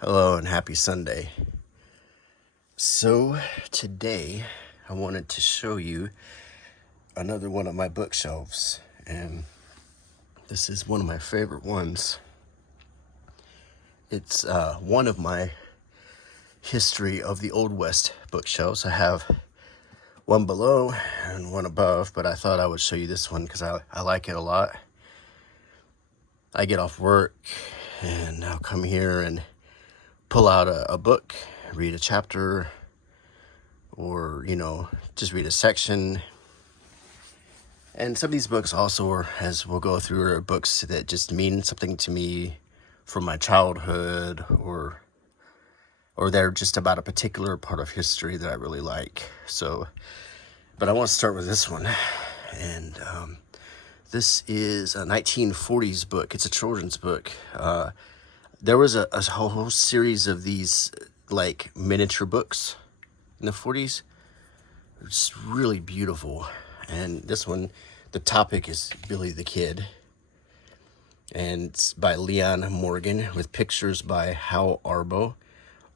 Hello and happy Sunday. So today I wanted to show you another one of my bookshelves, and this is one of my favorite ones. It's one of my history of the Old West bookshelves. I have one below and one above, but I thought I would show you this one because I like it a lot. I get off work and I'll come here and pull out a book, read a chapter, or, just read a section. And some of these books also are, as we'll go through, are books that just mean something to me from my childhood, or they're just about a particular part of history that I really like. So, but I want to start with this one. And this is a 1940s book. It's a children's book. There was a whole series of these like miniature books in the 40s. It's really beautiful. And this one, the topic is Billy the Kid. And it's by Leon Morgan with pictures by Hal Arbo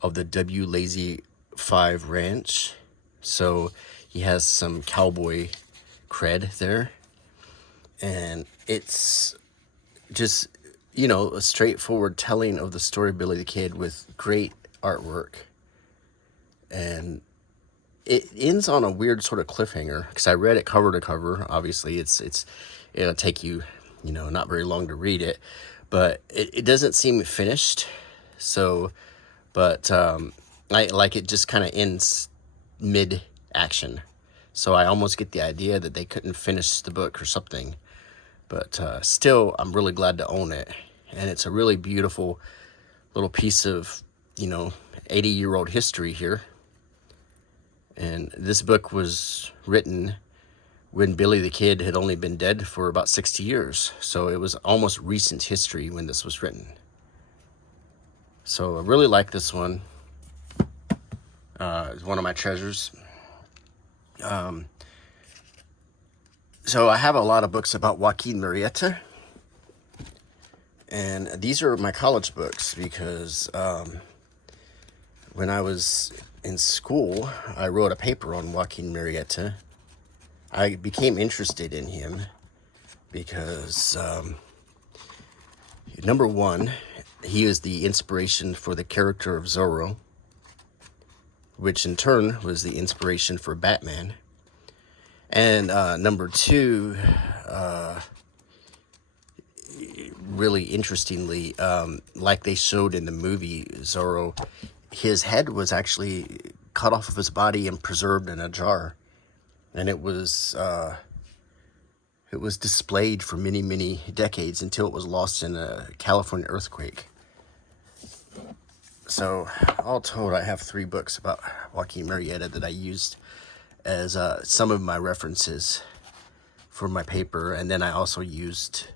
of the W. Lazy 5 Ranch. So he has some cowboy cred there. And it's just, a straightforward telling of the story of Billy the Kid with great artwork. And it ends on a weird sort of cliffhanger because I read it cover to cover. Obviously, it'll take you, not very long to read it, but it doesn't seem finished. So, but I like it just kind of ends mid action. So I almost get the idea that they couldn't finish the book or something. But still, I'm really glad to own it. And it's a really beautiful little piece of, 80-year-old history here. And this book was written when Billy the Kid had only been dead for about 60 years. So it was almost recent history when this was written. So I really like this one. It's one of my treasures. So I have a lot of books about Joaquin Murrieta. And these are my college books because when I was in school, I wrote a paper on Joaquin Murrieta. I became interested in him because, number one, he is the inspiration for the character of Zorro, which in turn was the inspiration for Batman. And number two, really interestingly, like they showed in the movie Zorro, his head was actually cut off of his body and preserved in a jar. And it was displayed for many, many decades until it was lost in a California earthquake. So, all told, I have 3 books about Joaquin Murrieta that I used as some of my references for my paper. And then I also used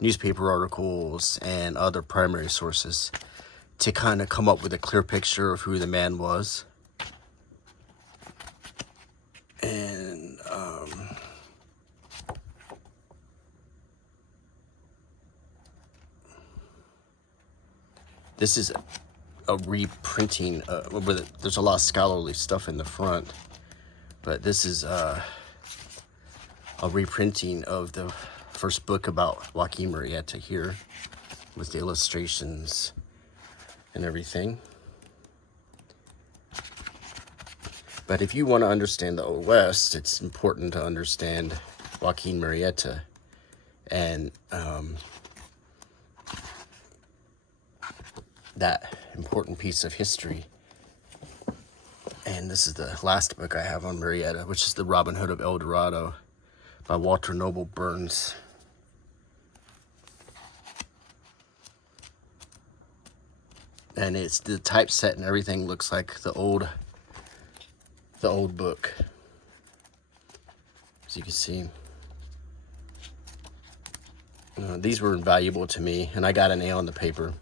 newspaper articles and other primary sources to kind of come up with a clear picture of who the man was. And this is a reprinting. There's a lot of scholarly stuff in the front, but this is a reprinting of the first book about Joaquin Murrieta here, with the illustrations and everything. But if you want to understand the Old West, it's important to understand Joaquin Murrieta and that important piece of history. And this is the last book I have on Murrieta, which is The Robin Hood of El Dorado by Walter Noble Burns. And it's the typeset and everything looks like the old book, as you can see. These were invaluable to me, and I got an A on the paper.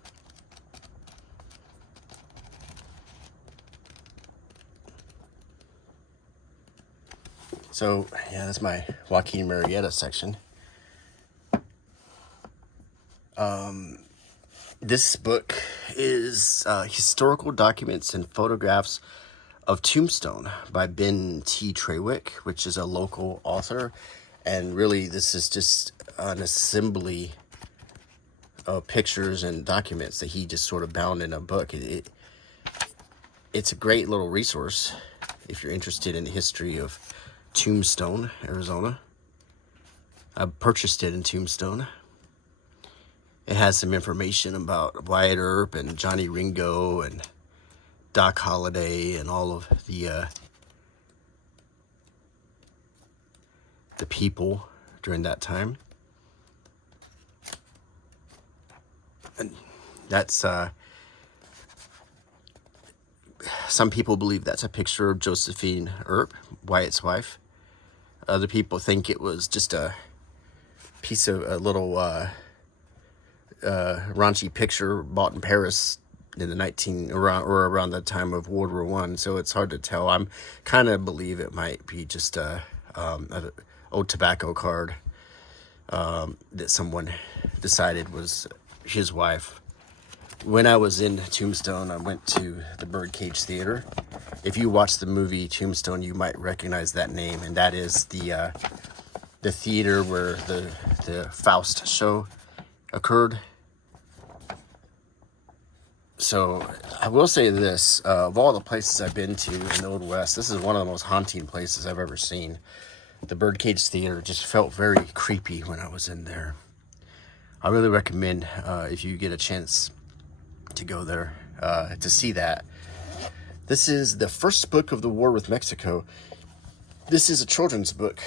So, yeah, that's my Joaquin Murrieta section. This book is historical documents and photographs of Tombstone by Ben T. Trawick, which is a local author. And really, this is just an assembly of pictures and documents that he just sort of bound in a book. It's a great little resource if you're interested in the history of Tombstone, Arizona. I purchased it in Tombstone. It has some information about Wyatt Earp and Johnny Ringo and Doc Holliday and all of the people during that time. And that's some people believe that's a picture of Josephine Earp, Wyatt's wife. Other people think it was just a piece of a little raunchy picture bought in Paris in the around the time of World War I. So it's hard to tell. I'm kind of believe it might be just a old tobacco card that someone decided was his wife. When I was in Tombstone, I went to the Birdcage Theater. If you watch the movie Tombstone, you might recognize that name, and that is the theater where the Faust show occurred. So I will say this, of all the places I've been to in the Old West, this is one of the most haunting places I've ever seen. The Birdcage Theater just felt very creepy when I was in there. I really recommend, if you get a chance to go there, to see that. This is the first book of the war with Mexico. This is a children's book.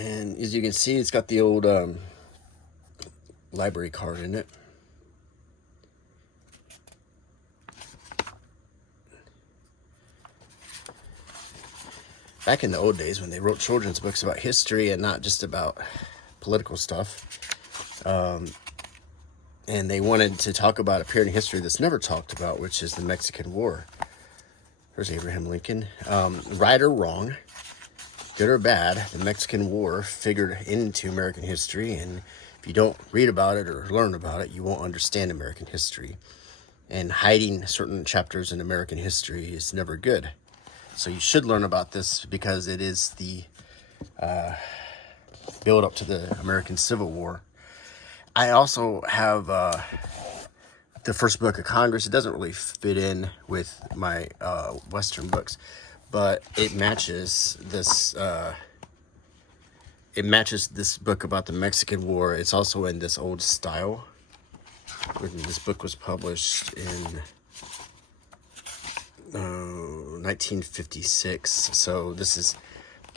And as you can see, it's got the old library card in it. Back in the old days when they wrote children's books about history and not just about political stuff, and they wanted to talk about a period in history that's never talked about, which is the Mexican War. There's Abraham Lincoln. Right or wrong, good or bad, the Mexican War figured into American history, and if you don't read about it or learn about it, you won't understand American history. And hiding certain chapters in American history is never good. So you should learn about this because it is the build up to the American Civil War. I also have the first book of Congress. It doesn't really fit in with my Western books, but it matches this. It matches this book about the Mexican War. It's also in this old style. This book was published in 1956, so this is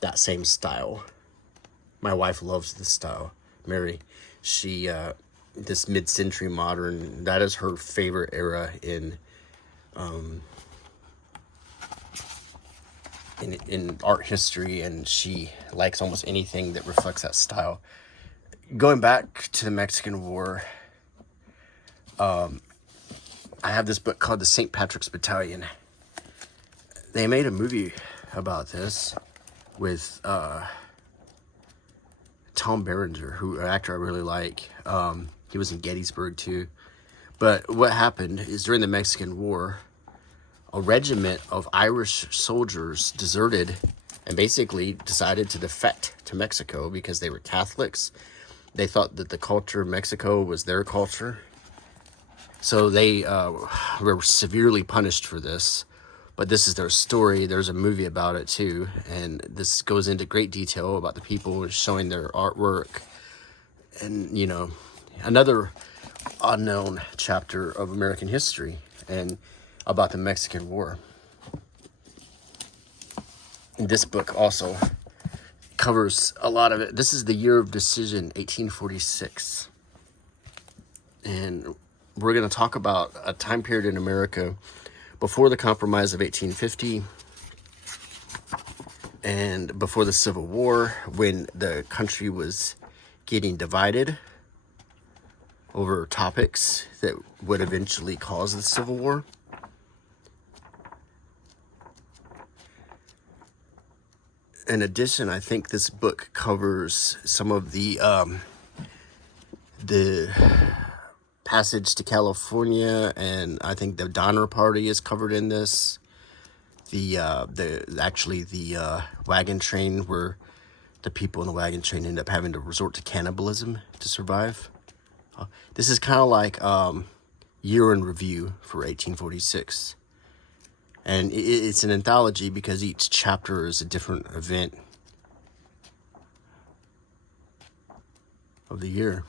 that same style. My wife loves this style. Mary, she this mid-century modern, that is her favorite era in art history, and she likes almost anything that reflects that style. Going back to the Mexican War, I have this book called The St. Patrick's Battalion. They made a movie about this with Tom Berenger, an actor I really like. He was in Gettysburg too. But what happened is during the Mexican War, a regiment of Irish soldiers deserted and basically decided to defect to Mexico because they were Catholics. They thought that the culture of Mexico was their culture. So they were severely punished for this. But this is their story. There's a movie about it too, and this goes into great detail about the people showing their artwork, and another unknown chapter of American history and about the Mexican War. And this book also covers a lot of it. This is the year of decision, 1846, and we're going to talk about a time period in America before the Compromise of 1850 and before the Civil War, when the country was getting divided over topics that would eventually cause the Civil War. In addition, I think this book covers some of the passage to California, and I think the Donner Party is covered in this. The wagon train, where the people in the wagon train end up having to resort to cannibalism to survive. This is kind of like Year in Review for 1846. And it's an anthology because each chapter is a different event of the year.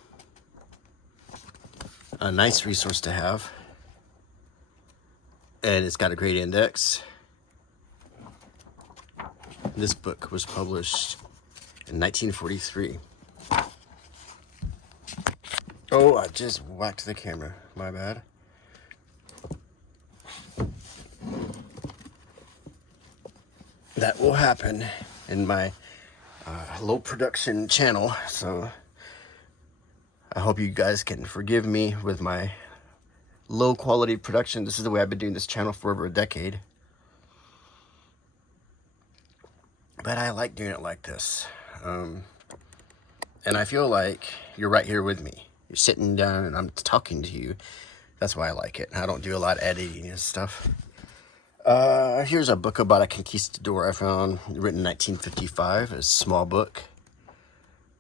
A nice resource to have. And it's got a great index. This book was published in 1943. Oh, I just whacked the camera. My bad. That will happen in my low production channel, so I hope you guys can forgive me with my low quality production. This is the way I've been doing this channel for over a decade. But I like doing it like this. And I feel like you're right here with me. You're sitting down and I'm talking to you. That's why I like it. I don't do a lot of editing and stuff. Here's a book about a conquistador I found, written in 1955. A small book.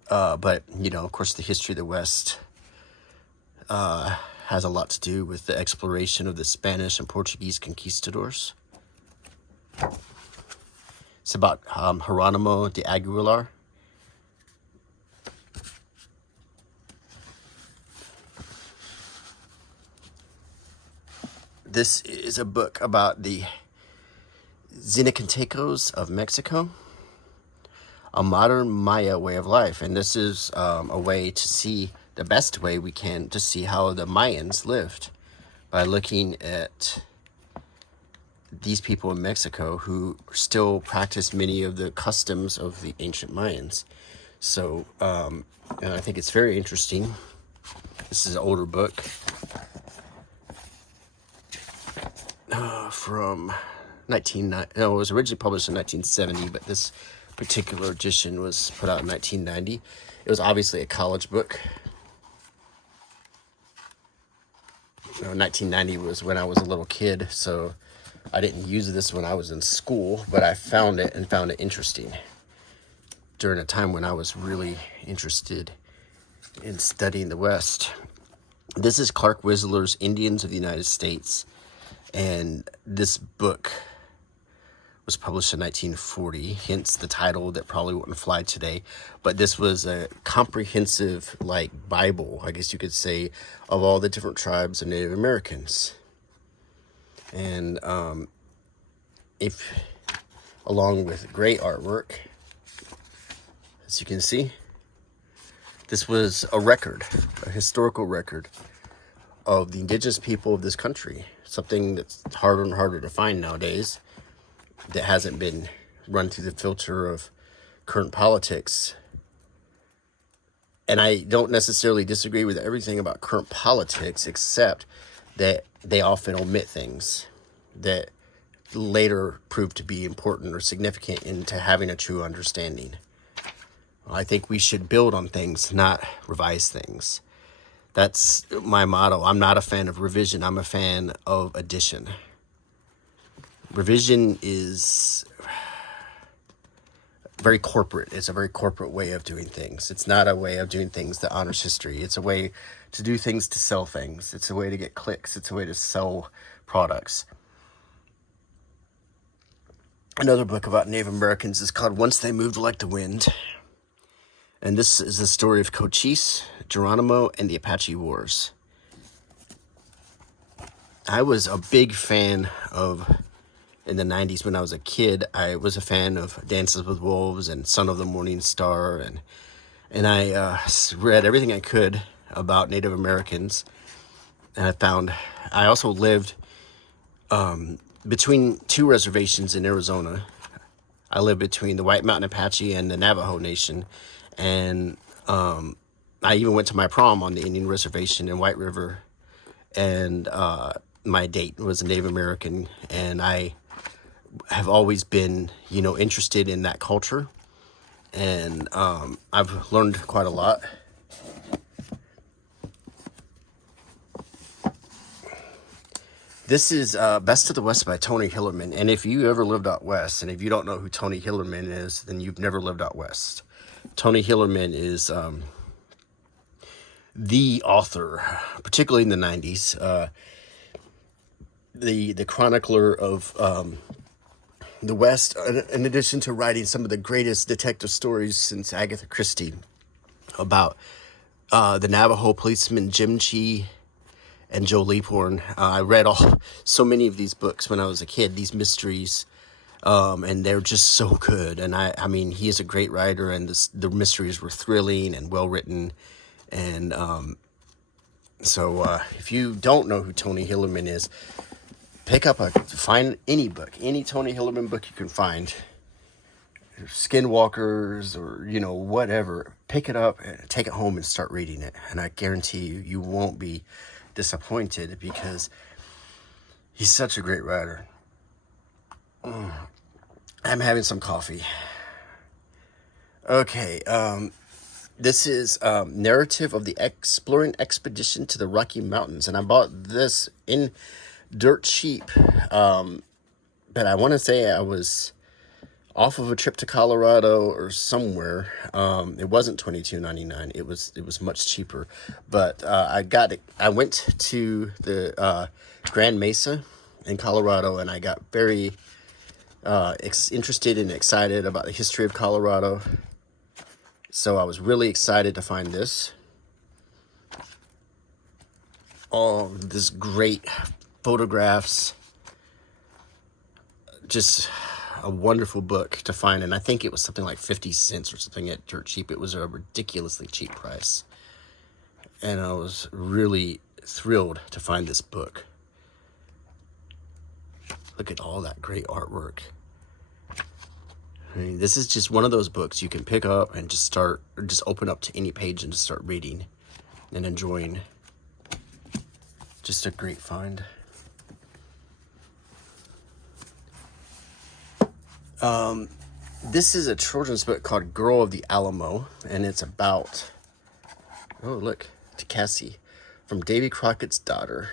But, you know, of course, the history of the West has a lot to do with the exploration of the Spanish and Portuguese conquistadors. It's about Geronimo de Aguilar. This is a book about the Zinacantecos of Mexico, a modern Maya way of life. And this is a way to see, the best way we can to see how the Mayans lived, by looking at these people in Mexico who still practice many of the customs of the ancient Mayans. So, and I think it's very interesting. This is an older book. From it was originally published in 1970, but this particular edition was put out in 1990. It was obviously a college book. 1990 was when I was a little kid, so I didn't use this when I was in school, but I found it and found it interesting during a time when I was really interested in studying the West. This is Clark Whistler's Indians of the United States. And this book was published in 1940, hence the title that probably wouldn't fly today. But this was a comprehensive, like, Bible, I guess you could say, of all the different tribes of Native Americans. And along with great artwork, as you can see, this was a record, a historical record of the indigenous people of this country. Something that's harder and harder to find nowadays, that hasn't been run through the filter of current politics. And I don't necessarily disagree with everything about current politics, except that they often omit things that later prove to be important or significant into having a true understanding. I think we should build on things, not revise things. That's my motto. I'm not a fan of revision. I'm a fan of addition. Revision is very corporate. It's a very corporate way of doing things. It's not a way of doing things that honors history. It's a way to do things to sell things. It's a way to get clicks. It's a way to sell products. Another book about Native Americans is called Once They Moved Like the Wind. And this is the story of Cochise, Geronimo, and the Apache Wars. I was a big fan of, in the 90s when I was a kid, I was a fan of Dances with Wolves and Son of the Morning Star. And I read everything I could about Native Americans. And I also lived between two reservations in Arizona. I lived between the White Mountain Apache and the Navajo Nation. And I even went to my prom on the Indian Reservation in White River. And my date was a Native American. And I have always been, interested in that culture. And I've learned quite a lot. This is Best of the West by Tony Hillerman. And if you ever lived out west, and if you don't know who Tony Hillerman is, then you've never lived out west. Tony Hillerman is the author, particularly in the 90s, the chronicler of the West, in addition to writing some of the greatest detective stories since Agatha Christie about the Navajo policeman Jim Chee and Joe Leaphorn. I read so many of these books when I was a kid, these mysteries, and they're just so good. And I mean, he is a great writer, and the mysteries were thrilling and well written. And so if you don't know who Tony Hillerman is, find any book, any Tony Hillerman book you can find, Skinwalkers or, whatever. Pick it up, take it home and start reading it. And I guarantee you won't be disappointed because he's such a great writer. I'm having some coffee. Okay, this is Narrative of the Exploring Expedition to the Rocky Mountains. And I bought this in dirt cheap. But I want to say I was off of a trip to Colorado or somewhere. It wasn't $22.99. It was much cheaper. But I got it. I went to the Grand Mesa in Colorado, and I got very interested and excited about the history of Colorado. So I was really excited to find this. All this great photographs. Just a wonderful book to find, and I think it was something like 50 cents or something at dirt cheap. It was a ridiculously cheap price, and I was really thrilled to find this book. Look at all that great artwork. I mean, this is just one of those books you can pick up and just open up to any page and just start reading and enjoying. Just a great find. This is a children's book called Girl of the Alamo, and it's about, oh look, to Cassie, from Davy Crockett's daughter,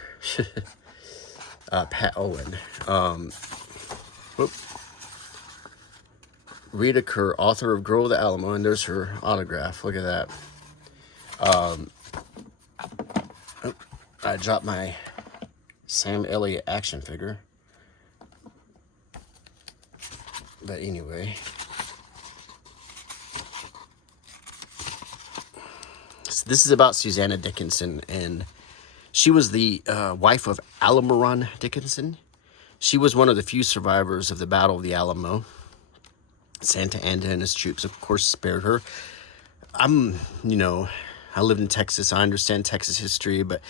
Pat Owen. Rita Kerr, author of Girl of the Alamo, and there's her autograph. Look at that. I dropped my Sam Elliott action figure. But anyway, so this is about Susanna Dickinson, and she was the wife of Alamoran Dickinson. She was one of the few survivors of the Battle of the Alamo. Santa Anna and his troops, of course, spared her. I live in Texas. I understand Texas history, but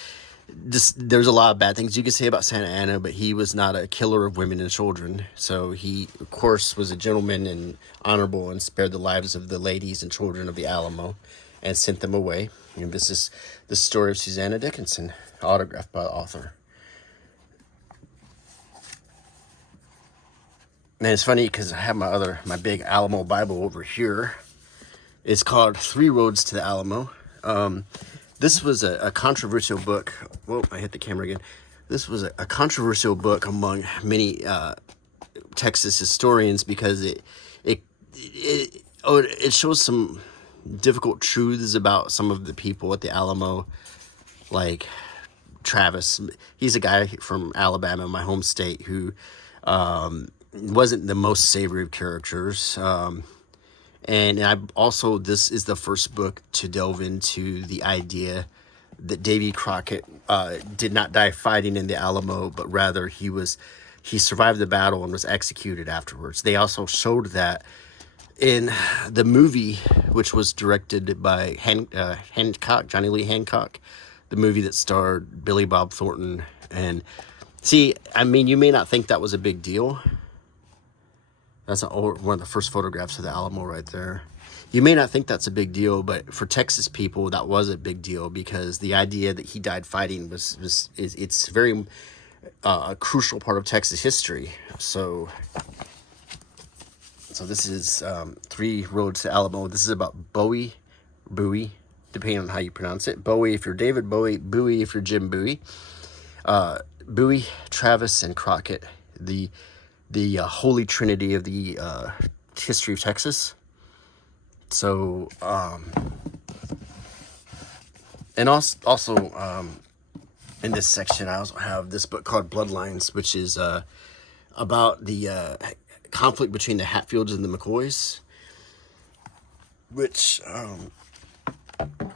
there's a lot of bad things you could say about Santa Anna, but he was not a killer of women and children. So he, of course, was a gentleman and honorable and spared the lives of the ladies and children of the Alamo and sent them away. And this is the story of Susanna Dickinson, autographed by the author. And it's funny because I have my big Alamo Bible over here. It's called Three Roads to the Alamo. This was a controversial book. Whoa, I hit the camera again. This was a controversial book among many Texas historians because it shows some difficult truths about some of the people at the Alamo, like Travis. He's a guy from Alabama, my home state, who wasn't the most savory of characters. And this is the first book to delve into the idea that Davy Crockett did not die fighting in the Alamo, but rather he survived the battle and was executed afterwards. They also showed that in the movie, which was directed by Hancock, Johnny Lee Hancock, the movie that starred Billy Bob Thornton. And see, I mean, you may not think that was a big deal. That's one of the first photographs of the Alamo right there. You may not think that's a big deal, but for Texas people, that was a big deal because the idea that he died fighting it's very a crucial part of Texas history. So this is Three Roads to Alamo. This is about Bowie, depending on how you pronounce it. Bowie if you're David Bowie, Bowie if you're Jim Bowie. Bowie, Travis, and Crockett, the holy trinity of the history of Texas. So, and also in this section, I also have this book called Bloodlines, which is about the conflict between the Hatfields and the McCoys, which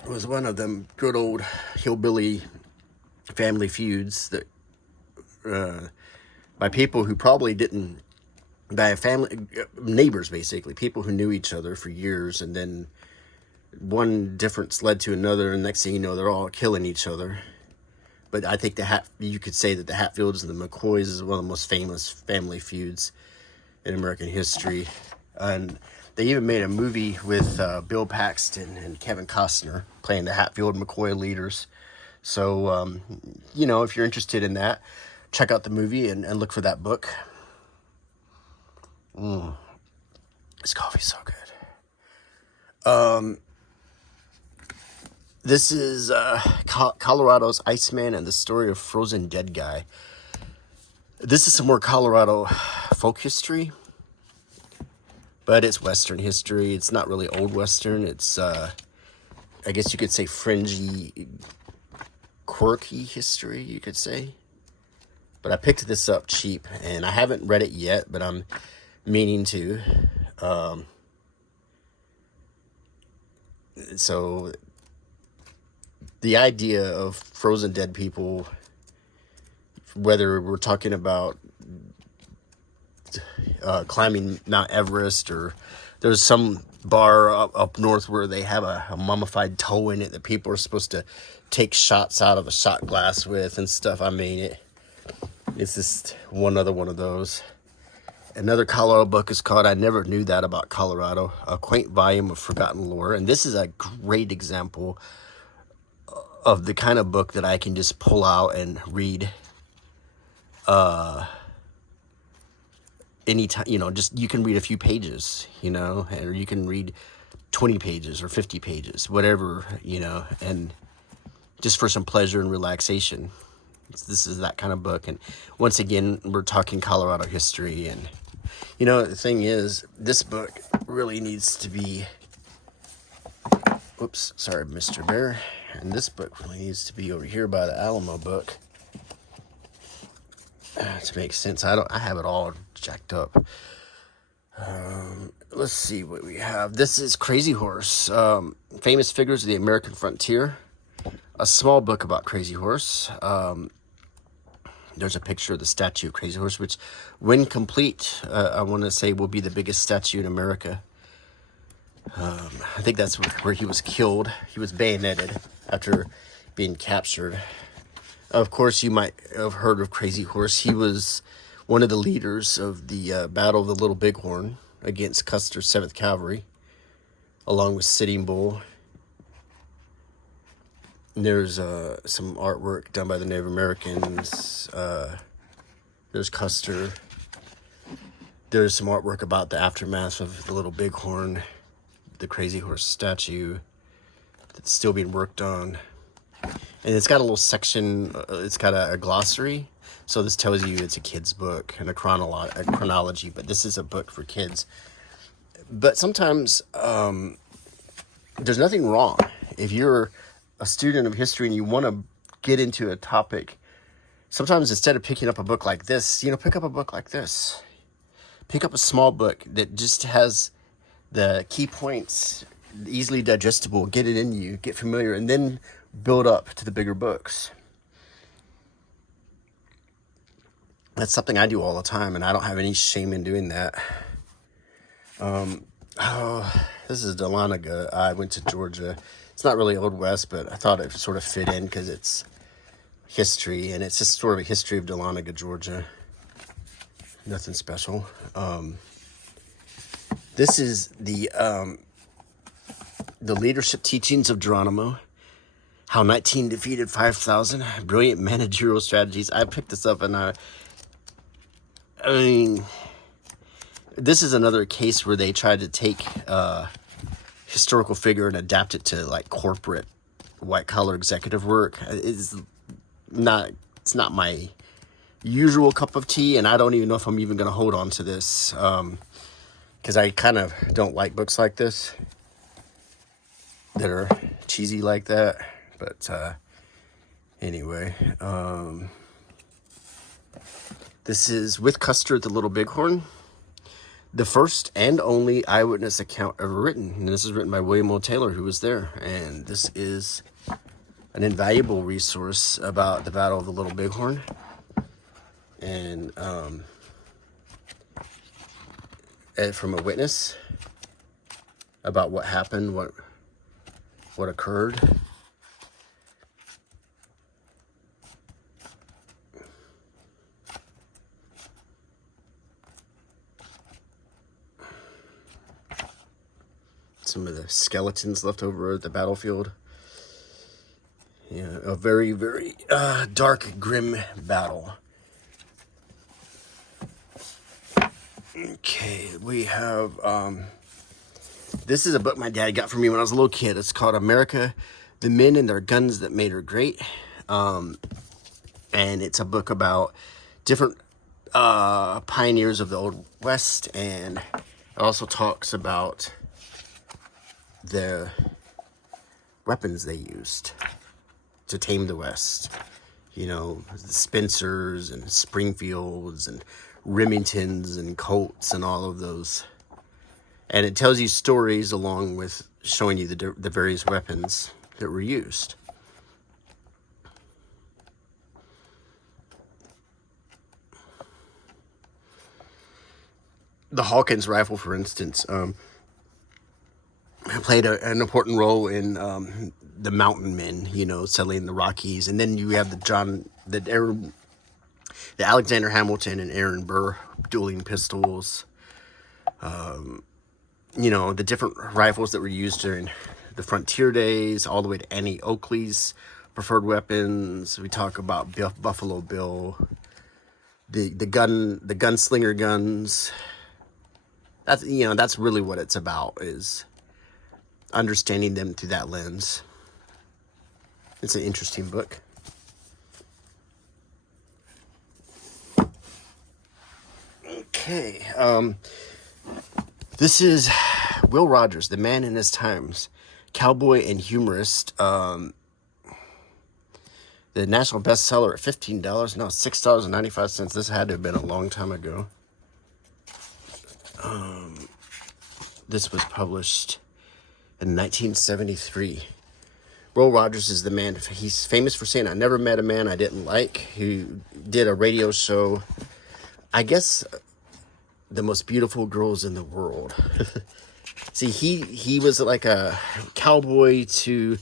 was one of them good old hillbilly family feuds that by people who probably didn't, by family neighbors, basically people who knew each other for years, and then one difference led to another, and next thing you know, they're all killing each other. But I think you could say that the Hatfields and the McCoys is one of the most famous family feuds in American history. And they even made a movie with Bill Paxton and Kevin Costner playing the Hatfield-McCoy leaders. So, you know, if you're interested in that, check out the movie and look for that book. This coffee's so good. This is Colorado's Iceman and the Story of Frozen Dead Guy. This is some more Colorado folk history, but it's Western history. It's not really old Western. It's, I guess you could say, fringy, quirky history, you could say. But I picked this up cheap, and I haven't read it yet, but I'm meaning to. So the idea of frozen dead people, whether we're talking about climbing Mount Everest, or there's some bar up north where they have a mummified toe in it that people are supposed to take shots out of a shot glass with and stuff. I mean, it's just one of those. Another Colorado book is called I Never Knew That About Colorado, a quaint volume of forgotten lore. And this is a great example of the kind of book that I can just pull out and read anytime, you know, just you can read a few pages, you know, or you can read 20 pages or 50 pages, whatever, you know, and just for some pleasure and relaxation. This is that kind of book. And once again, we're talking Colorado history. And, you know, the thing is, this book really needs to be, oops, sorry, Mr. Bear. And this book really needs to be over here by the Alamo book. To make sense. I have it all jacked up. Let's see what we have. This is Crazy Horse, Famous Figures of the American Frontier. A small book about Crazy Horse. There's a picture of the statue of Crazy Horse, which, when complete, I want to say will be the biggest statue in America. I think that's where he was killed. He was bayoneted after being captured. Of course, you might have heard of Crazy Horse. He was one of the leaders of the Battle of the Little Bighorn against Custer's 7th Cavalry, along with Sitting Bull. There's some artwork done by the Native Americans. There's Custer. There's some artwork about the aftermath of the Little Bighorn, the Crazy Horse statue that's still being worked on. And it's got a little section, it's got a glossary. So this tells you it's a kid's book and a chronology, but this is a book for kids. But sometimes there's nothing wrong. If you're a student of history and you want to get into a topic, sometimes instead of picking up a book like this, you know, pick up a book like this. Pick up a small book that just has the key points, easily digestible, get it in you, get familiar, and then build up to the bigger books. That's something I do all the time, and I don't have any shame in doing that. This is Dahlonega. I went to Georgia. It's not really Old West, but I thought it sort of fit in because it's history, and it's just sort of a history of Dahlonega, Georgia. Nothing special. This is the leadership teachings of Geronimo. How 19 defeated 5,000. Brilliant managerial strategies. I picked this up, and I mean, this is another case where they tried to take historical figure and adapt it to like corporate white collar executive work. It's not my usual cup of tea, and I don't even know if I'm even going to hold on to this, because I kind of don't like books like this that are cheesy like that. But anyway, this is With Custer the Little Bighorn, the first and only eyewitness account ever written. And this is written by William O. Taylor, who was there. And this is an invaluable resource about the Battle of the Little Bighorn. And from a witness about what happened, what occurred. Some of the skeletons left over at the battlefield. Yeah, a very, very dark, grim battle. Okay, we have, this is a book my dad got for me when I was a little kid. It's called America, the Men and Their Guns That Made Her Great. And it's a book about different pioneers of the Old West, and it also talks about the weapons they used to tame the West. You know, the Spencers and Springfields and Remingtons and Colts and all of those. And it tells you stories along with showing you the various weapons that were used. The Hawkins rifle, for instance, played an important role in the mountain men, you know, settling the Rockies. And then you have the Alexander Hamilton and Aaron Burr dueling pistols. You know, the different rifles that were used during the frontier days, all the way to Annie Oakley's preferred weapons. We talk about Buffalo Bill, the gunslinger guns. That's, you know, that's really what it's about, is understanding them through that lens. It's an interesting book. Okay, this is Will Rogers, The Man in His Times, cowboy and humorist. The national bestseller at $15, no, $6.95. This had to have been a long time ago. This was published in 1973. Will Rogers is the man. He's famous for saying, "I never met a man I didn't like." He did a radio show, I guess, The Most Beautiful Girls in the World. See, he was like a cowboy to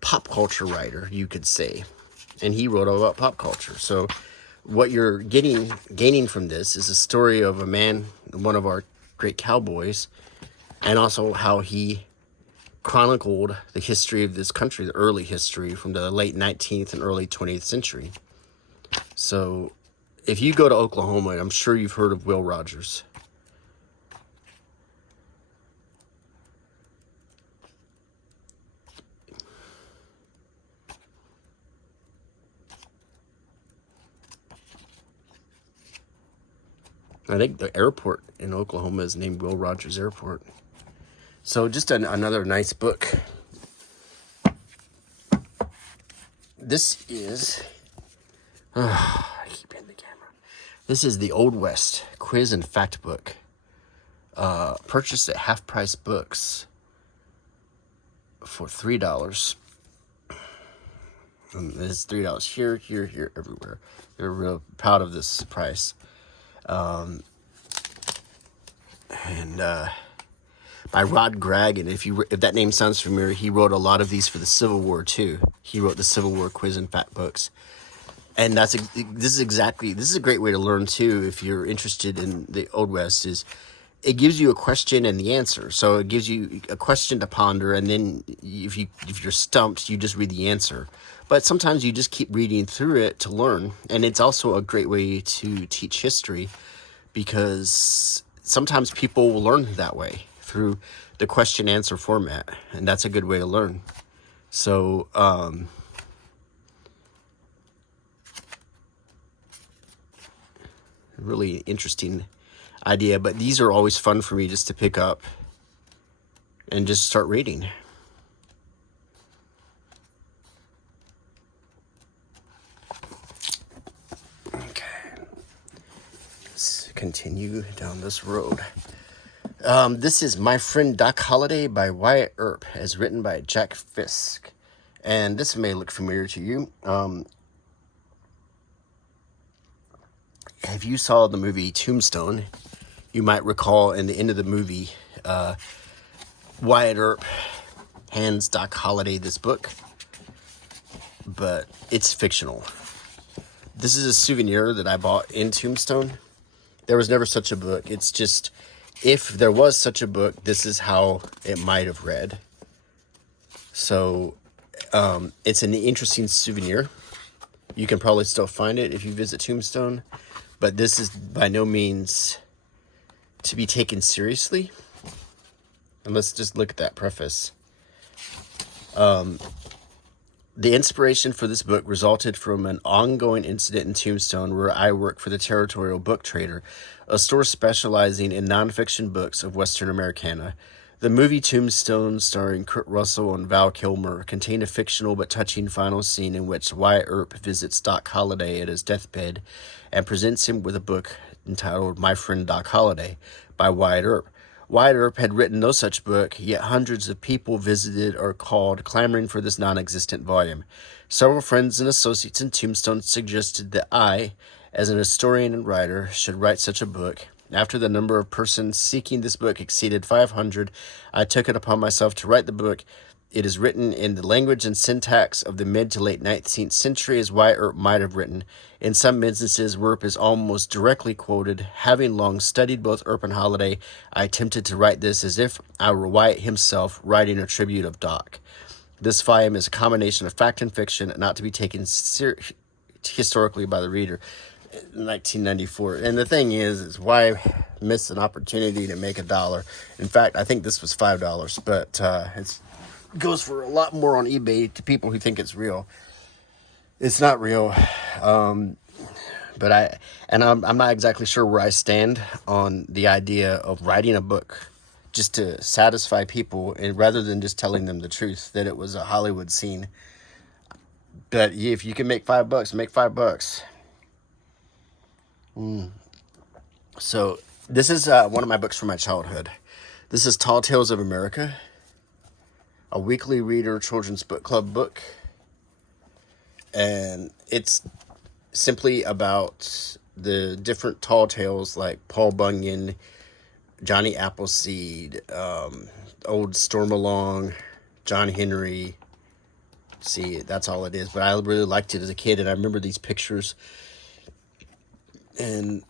pop culture writer, you could say. And he wrote all about pop culture. So what you're gaining from this is a story of a man, one of our great cowboys, and also how he chronicled the history of this country, the early history from the late 19th and early 20th century. So if you go to Oklahoma, I'm sure you've heard of Will Rogers. I think the airport in Oklahoma is named Will Rogers Airport. So just another nice book. This is, I keep hitting the camera. This is the Old West Quiz and Fact Book. Purchased at Half Price Books for $3. And it's $3 here, here, here, everywhere. They're real proud of this price. By Rod Gregg, and if that name sounds familiar, he wrote a lot of these for the Civil War too. He wrote the Civil War Quiz and Fact books, and this is a great way to learn too. If you're interested in the Old West, is it gives you a question and the answer. So it gives you a question to ponder, and then if you're stumped, you just read the answer. But sometimes you just keep reading through it to learn, and it's also a great way to teach history, because sometimes people will learn that way, through the question answer format, and that's a good way to learn. So really interesting idea. But these are always fun for me just to pick up and just start reading. Okay, let's continue down this road. This is My Friend Doc Holliday by Wyatt Earp, as written by Jack Fisk. And this may look familiar to you. If you saw the movie Tombstone, you might recall in the end of the movie, Wyatt Earp hands Doc Holliday this book, but it's fictional. This is a souvenir that I bought in Tombstone. There was never such a book. It's just, if there was such a book, this is how it might have read. So, it's an interesting souvenir. You can probably still find it if you visit Tombstone, but this is by no means to be taken seriously. And let's just look at that preface. The inspiration for this book resulted from an ongoing incident in Tombstone where I work for the Territorial Book Trader, a store specializing in nonfiction books of Western Americana. The movie Tombstone, starring Kurt Russell and Val Kilmer, contained a fictional but touching final scene in which Wyatt Earp visits Doc Holliday at his deathbed and presents him with a book entitled My Friend Doc Holliday by Wyatt Earp. Wyatt Earp had written no such book, yet hundreds of people visited or called, clamoring for this non-existent volume. Several friends and associates in Tombstone suggested that I, as an historian and writer, should write such a book. After the number of persons seeking this book exceeded 500, I took it upon myself to write the book. It is written in the language and syntax of the mid to late 19th century, as Wyatt Earp might have written. In some instances, Earp is almost directly quoted. Having long studied both Earp and Holliday, I attempted to write this as if I were Wyatt himself writing a tribute of Doc. This volume is a combination of fact and fiction, not to be taken historically by the reader. 1994. And the thing is why miss an opportunity to make $1? In fact, I think this was $5, but it goes for a lot more on eBay to people who think it's real. It's not real. But I'm not exactly sure where I stand on the idea of writing a book just to satisfy people, and rather than just telling them the truth that it was a Hollywood scene. But if you can make $5, make $5. So this is one of my books from my childhood. This is Tall Tales of America, a weekly reader children's book club book. And it's simply about the different tall tales like Paul Bunyan, Johnny Appleseed, old Storm Along, John Henry. See, that's all it is. But I really liked it as a kid, and I remember these pictures. And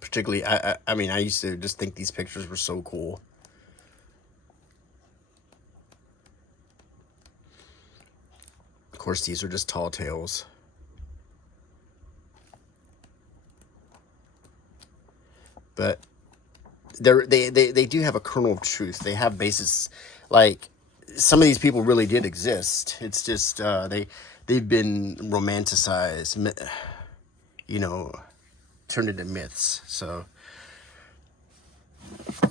particularly, I mean, I used to just think these pictures were so cool. Of course, these are just tall tales. But they do have a kernel of truth. They have basis, like, some of these people really did exist. It's just they've been romanticized, turned into myths. So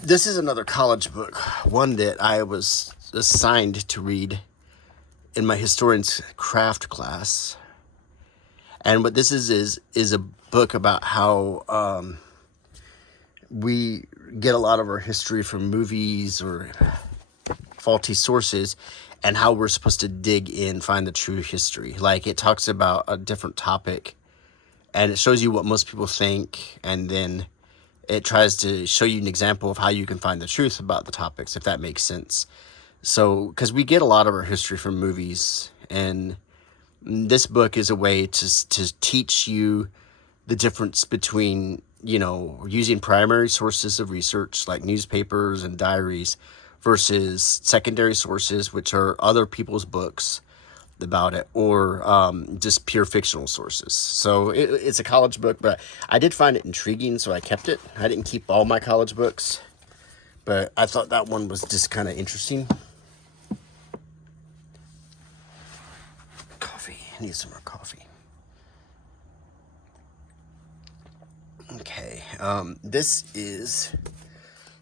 this is another college book, one that I was assigned to read in my historian's craft class. And what this is a book about how we get a lot of our history from movies or faulty sources, and how we're supposed to dig in, find the true history. Like, it talks about a different topic, and it shows you what most people think, and then it tries to show you an example of how you can find the truth about the topics, if that makes sense. So, because we get a lot of our history from movies, and this book is a way to teach you the difference between, using primary sources of research like newspapers and diaries versus secondary sources, which are other people's books about it, or just pure fictional sources. So it's a college book, but I did find it intriguing, so I kept it. I didn't keep all my college books, but I thought that one was just kind of interesting. coffee. I need some more coffee. Okay, this is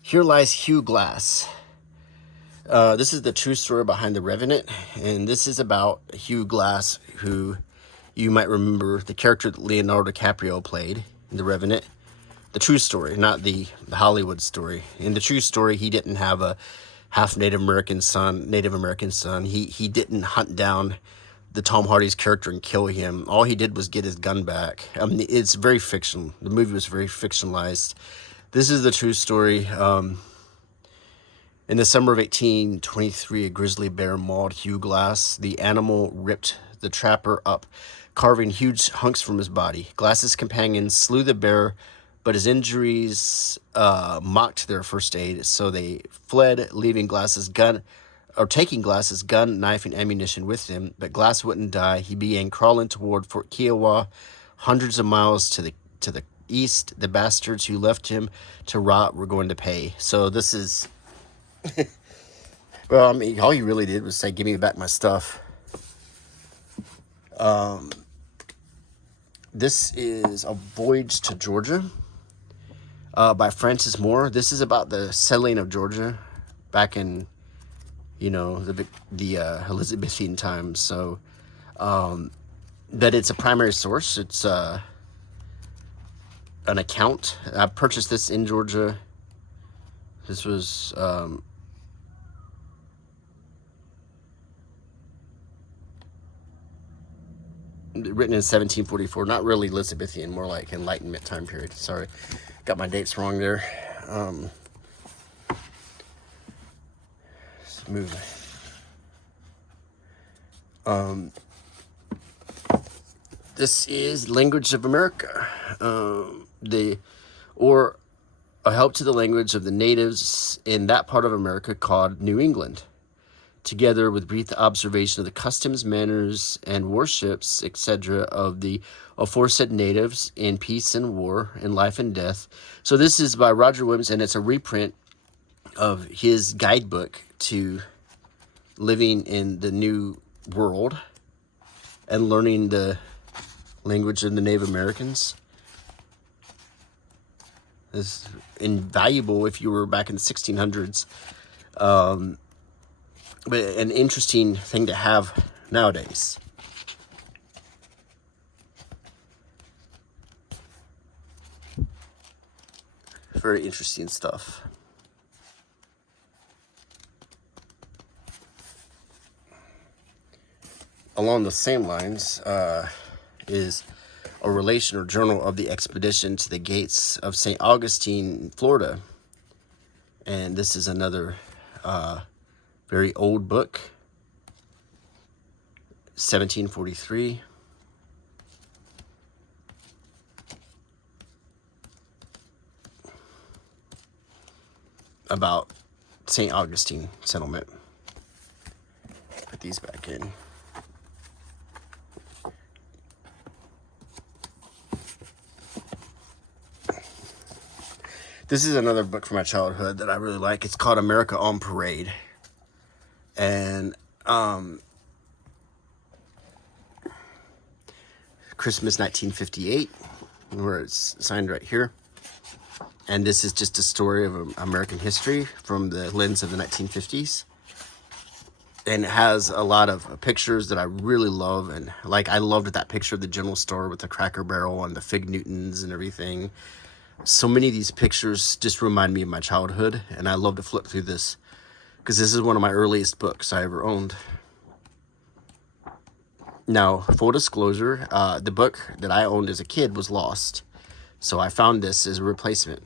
Here Lies Hugh Glass. This is the true story behind The Revenant, and this is about Hugh Glass, who you might remember the character that Leonardo DiCaprio played in The Revenant. The true story, not the Hollywood story. In the true story, he didn't have a half Native American son. He didn't hunt down the Tom Hardy's character and kill him. All he did was get his gun back. It's very fictional. The movie was very fictionalized. This is the true story. In the summer of 1823, a grizzly bear mauled Hugh Glass. The animal ripped the trapper up, carving huge hunks from his body. Glass's companions slew the bear, but his injuries mocked their first aid, so they fled, taking Glass's gun, knife, and ammunition with him. But Glass wouldn't die. He began crawling toward Fort Kiowa, hundreds of miles to the east. The bastards who left him to rot were going to pay. So this is, well, I mean, all he really did was say, "Give me back my stuff." This is A Voyage to Georgia by Francis Moore. This is about the settling of Georgia back in, the Elizabethan times. So, but it's a primary source. It's an account. I purchased this in Georgia. This was written in 1744. Not really Elizabethan, more like Enlightenment time period. Sorry, got my dates wrong there. Let's move. This is Language of America. A help to the language of the natives in that part of America called New England, together with brief observation of the customs, manners, and worships, etc., of the aforesaid natives in peace and war, in life and death. So this is by Roger Williams, and it's a reprint of his guidebook to living in the New World and learning the language of the Native Americans. It's invaluable if you were back in the 1600s. But an interesting thing to have nowadays. Very interesting stuff. Along the same lines is a relation or journal of the expedition to the gates of St. Augustine, Florida. And this is another very old book, 1743. About St. Augustine settlement. Put these back in. This is another book from my childhood that I really like. It's called America on Parade. And Christmas 1958, where it's signed right here. And this is just a story of American history from the lens of the 1950s. And it has a lot of pictures that I really love. And like, I loved that picture of the general store with the Cracker Barrel and the Fig Newtons and everything. So many of these pictures just remind me of my childhood. And I love to flip through this because this is one of my earliest books I ever owned. Now, full disclosure, the book that I owned as a kid was lost. So I found this as a replacement.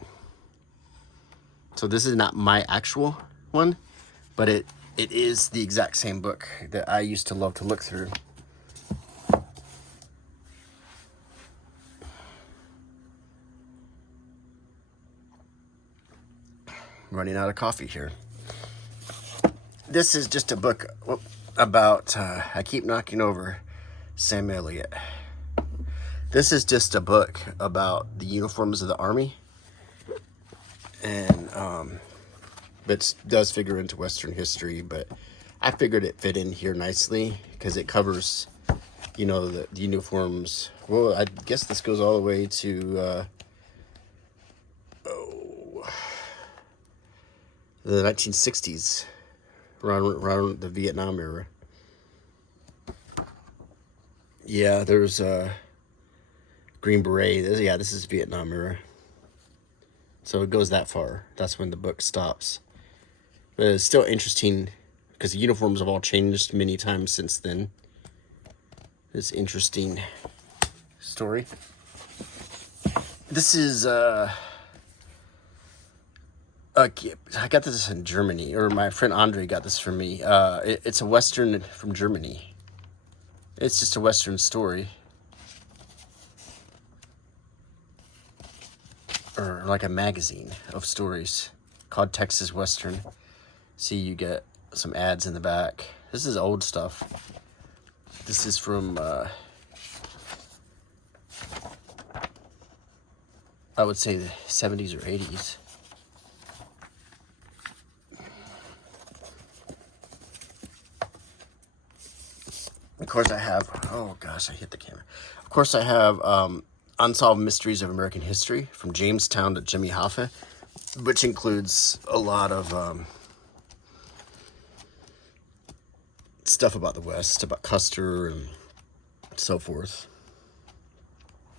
So this is not my actual one, but it is the exact same book that I used to love to look through. Running out of coffee here. This is just a book about, I keep knocking over Sam Elliott. This is just a book about the uniforms of the Army. And it does figure into Western history, but I figured it fit in here nicely because it covers you know, the uniforms. Well, I guess this goes all the way to the 1960s, around the Vietnam era. Yeah, there's Green Beret. Yeah, this is Vietnam era. So it goes that far. That's when the book stops. But it's still interesting because the uniforms have all changed many times since then. This interesting story. This is I got this in Germany, or my friend Andre got this for me. It's a Western from Germany. It's just a Western story. Or like a magazine of stories called Texas Western. See, you get some ads in the back. This is old stuff. This is from, I would say the 70s or 80s. Of course I have, oh gosh, I hit the camera. Of course I have Unsolved Mysteries of American History, from Jamestown to Jimmy Hoffa, which includes a lot of stuff about the West, about Custer and so forth.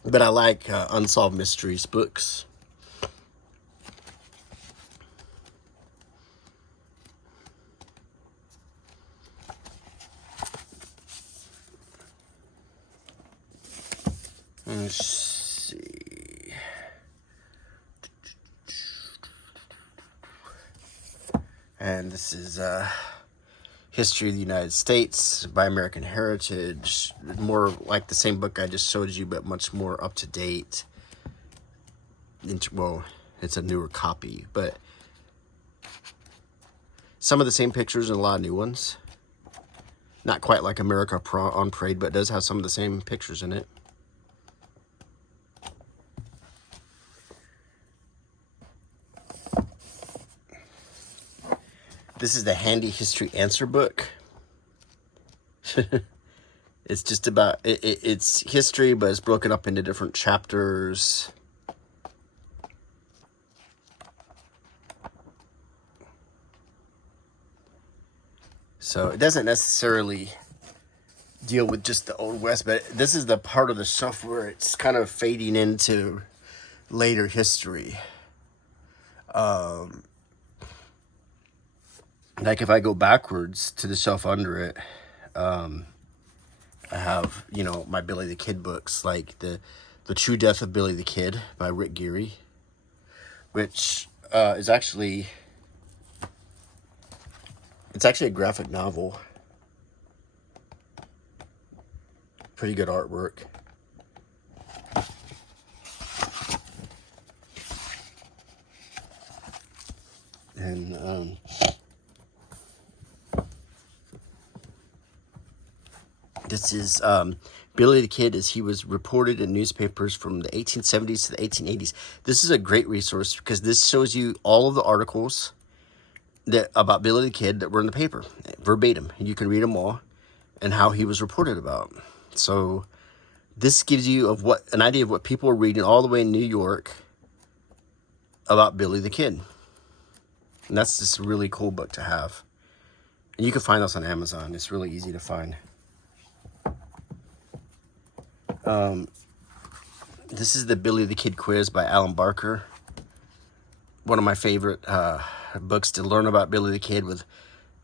But I like Unsolved Mysteries books. Let's see. And this is History of the United States by American Heritage. More like the same book I just showed you, but much more up to date. Well, it's a newer copy, but some of the same pictures and a lot of new ones. Not quite like America on Parade, but it does have some of the same pictures in it. This is the Handy History Answer book. It's just about, it's history, but it's broken up into different chapters. So it doesn't necessarily deal with just the Old West, but this is the part of the shelf where it's kind of fading into later history. Like if I go backwards to the shelf under it, I have, you know, my Billy the Kid books, like the True Death of Billy the Kid by Rick Geary, which is actually, it's actually a graphic novel. Pretty good artwork. And this is Billy the Kid, as he was reported in newspapers from the 1870s to the 1880s. This is a great resource because this shows you all of the articles that about Billy the Kid that were in the paper, verbatim. And you can read them all and how he was reported about. So this gives you an idea of what people are reading all the way in New York about Billy the Kid. And that's just a really cool book to have. And you can find this on Amazon. It's really easy to find. This is the Billy the Kid Quiz by Alan Barker. One of my favorite books to learn about Billy the Kid, with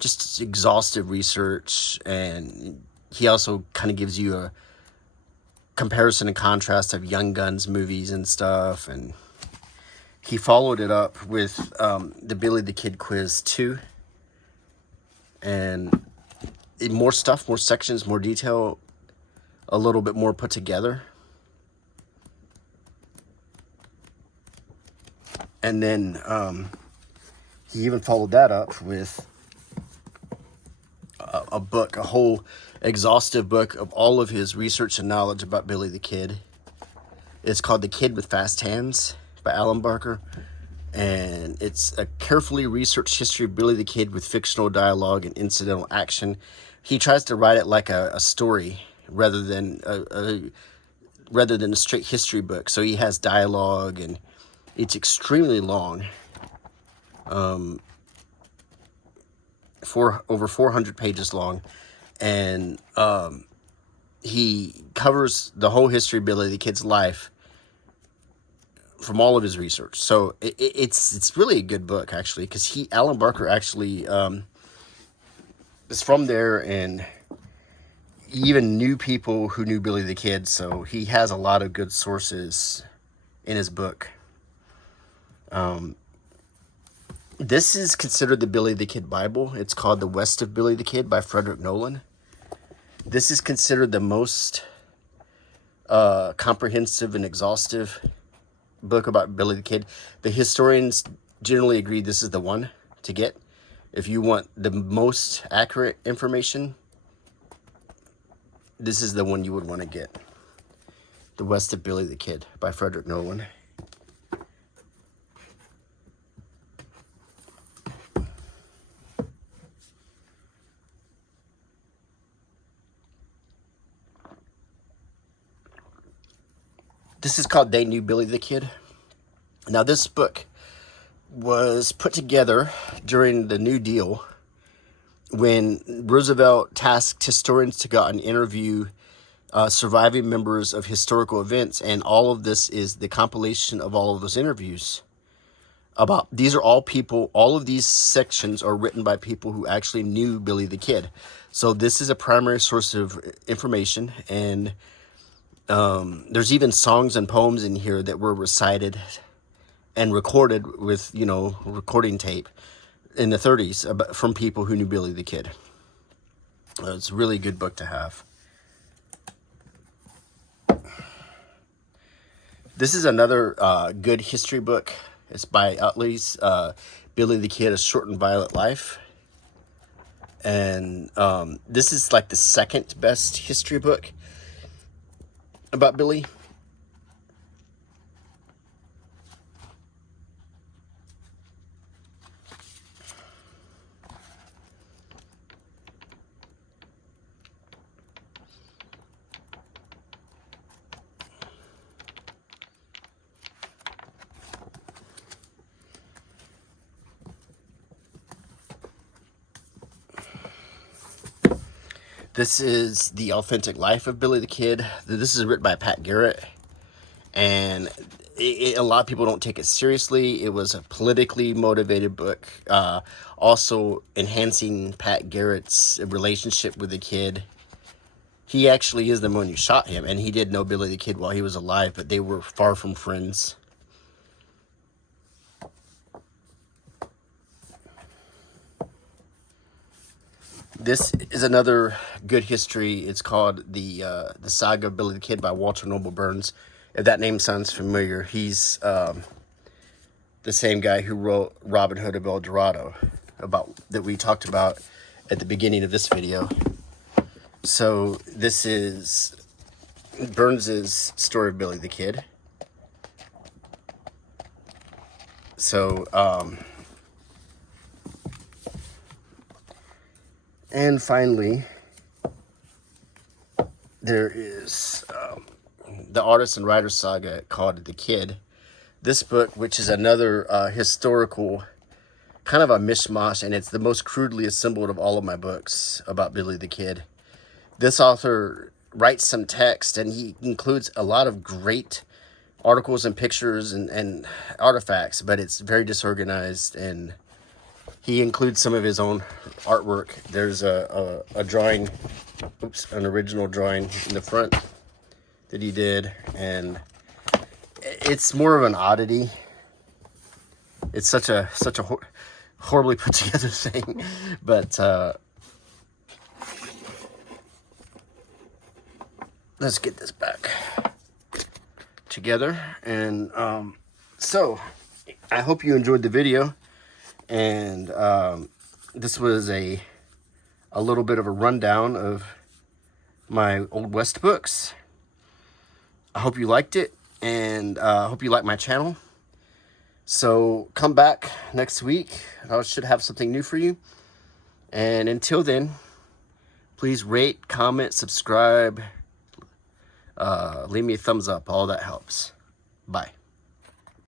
just exhaustive research. And he also kind of gives you a comparison and contrast of Young Guns movies and stuff. And he followed it up with the Billy the Kid Quiz 2. And more stuff, more sections, more detail, a little bit more put together. And then he even followed that up with a book, a whole exhaustive book of all of his research and knowledge about Billy the Kid. It's called The Kid with Fast Hands by Alan Barker. And it's a carefully researched history of Billy the Kid with fictional dialogue and incidental action. He tries to write it like a story, rather than a straight history book. So he has dialogue, and it's extremely long. Over 400 pages long, and he covers the whole history of Billy the Kid's life from all of his research. So it's really a good book, actually, because Alan Barker actually is from there, and he even knew people who knew Billy the Kid. So he has a lot of good sources in his book. This is considered the Billy the Kid Bible. It's called The West of Billy the Kid by Frederick Nolan. This is considered the most comprehensive and exhaustive book about Billy the Kid. The historians generally agree this is the one to get. If you want the most accurate information, this is the one you would want to get. The West of Billy the Kid by Frederick Nolan. This is called They Knew Billy the Kid. Now, this book was put together during the New Deal when Roosevelt tasked historians to go out and interview surviving members of historical events, and all of this is the compilation of all of those interviews. These are all people, all of these sections are written by people who actually knew Billy the Kid. So this is a primary source of information, and there's even songs and poems in here that were recited and recorded with, recording tape in the 30s from people who knew Billy the Kid. It's a really good book to have. This is another good history book. It's by Utley's Billy the Kid, A Short and Violent Life. And this is like the second best history book about Billy. This is The Authentic Life of Billy the Kid. This is written by Pat Garrett, and a lot of people don't take it seriously. It was a politically motivated book, also enhancing Pat Garrett's relationship with the kid. He actually is the one who shot him, and he did know Billy the Kid while he was alive, but they were far from friends. This is another good history. It's called the Saga of Billy the Kid by Walter Noble Burns. If that name sounds familiar, he's the same guy who wrote Robin Hood of El Dorado, that we talked about at the beginning of this video. So this is Burns's story of Billy the Kid. So and finally, there is the Artist and Writer Saga called The Kid. This book, which is another historical, kind of a mishmash, and it's the most crudely assembled of all of my books about Billy the Kid. This author writes some text, and he includes a lot of great articles and pictures and artifacts, but it's very disorganized, and he includes some of his own artwork. There's a drawing, an original drawing in the front that he did, and it's more of an oddity. It's such a horribly put together thing, but let's get this back together. And so I hope you enjoyed the video. And this was a little bit of a rundown of my Old West books. I hope you liked it, and I hope you like my channel. So come back next week. I should have something new for you. And until then, please rate, comment, subscribe, Leave me a thumbs up. All that helps. Bye.